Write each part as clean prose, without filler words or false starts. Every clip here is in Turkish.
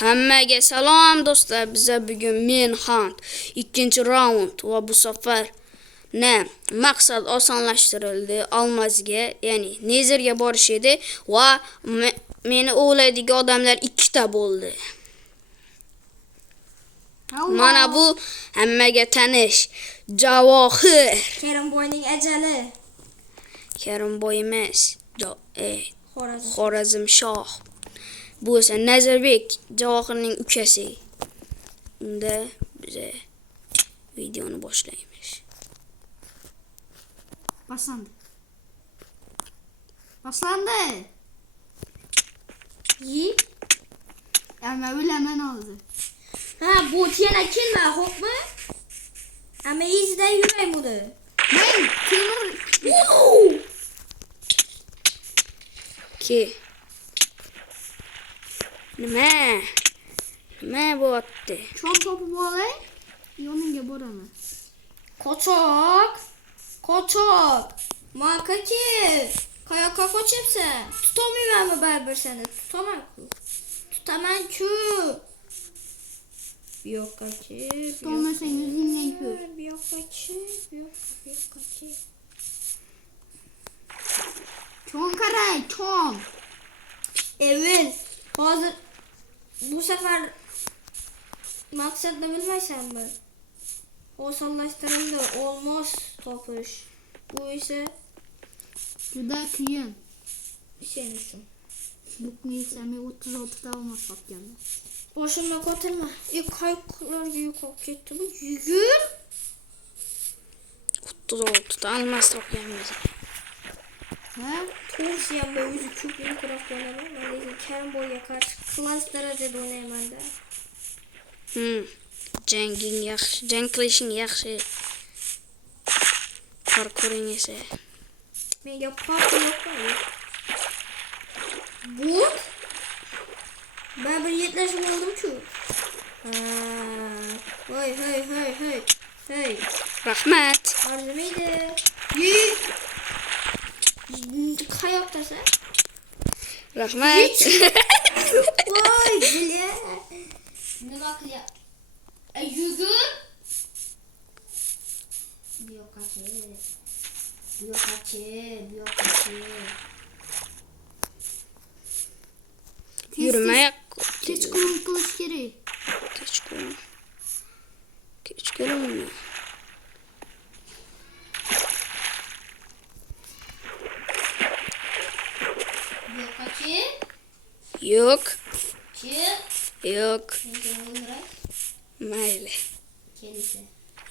Hammaga salom do'stlar. Biza bugun Manhunt ikkinchi raund va bu safar maqsad osonlashtirildi. Almazga, ya'ni Nezerga borish edi va meni o'g'laydigan odamlar ikkita bo'ldi. Mana bu hammaga tanish Javohir. Kerimboyning ajali. Kerimboy emas, Xorazmshoh. Bu esa Nazarbek, Javohirning ukasi. Unda biz videoni boshlaymiz. Başlandı. Yi. Ama ölemen oldu. Ha, bu yana kelma, xo'pmi? Ama izda yuraymi? Men temir Ki. Nima bo'pti? çok topib olay. Yonunga boraman. Qochoq. Makaki. Qayoqqa qo'chibsan? Tutolmaymanmi baribir seni? Tutaman-ku. Bu yoqqa chi. Tutolmasang o'zingdan ko'r. Bu yoqqa chi. Bu yoqqa chi. Çoğun qaray, çoğun. Evet. Hozir bu safar maqsadni bilmaysanmi? Osonlashtirildi olmos topish. Bu esa Juda qiyin. sen uchun. Bukmaysan, men 36 ta olmos topganman. Boshimni ko'tarma. Qayoqlarga yo'qolib ketdi bu? Yugur. 36 ta almas topganmiz. Ha? To'g'risi ham bu o'zi ko'p inqiroz bo'laman. Men lekin Kerimboyga qarshi klass darajada o'ynayman-da. Janging yaxshi, jang qilishing yaxshi. Parkuring esa. Menga parkur yo'q-ku. Bu baribir yetlashim oldim-ku. Hey. Rahmat. Arzimaydi. Qayoqdasan? Rahmat. Voy, Julia. Nima qilyapti? Yugur. Bu yoqqa. Yurmay Kechqurun qilish kerak. Kechqurun. Bu yoqqa. Yo'q. Chi. Yo'q. Mayli. Kelisi.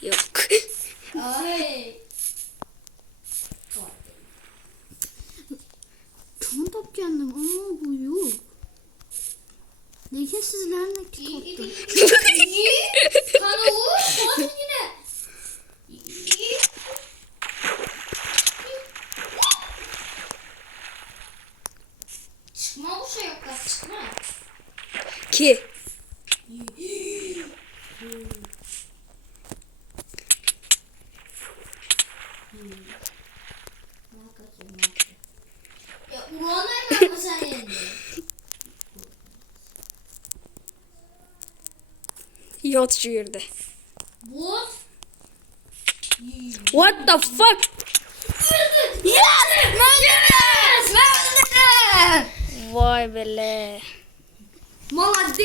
Yo'q. Ay. Çoğun topgandim ama bu yok. Lekin sizlarni topdim. Qani u, hozirgina. Chiqma o'sha yoqqa, chiqma. Ki. Ya ulanmayman sen endi. Yot shu yerda. What? What the fuck? Yes! Voy bele. Молодец!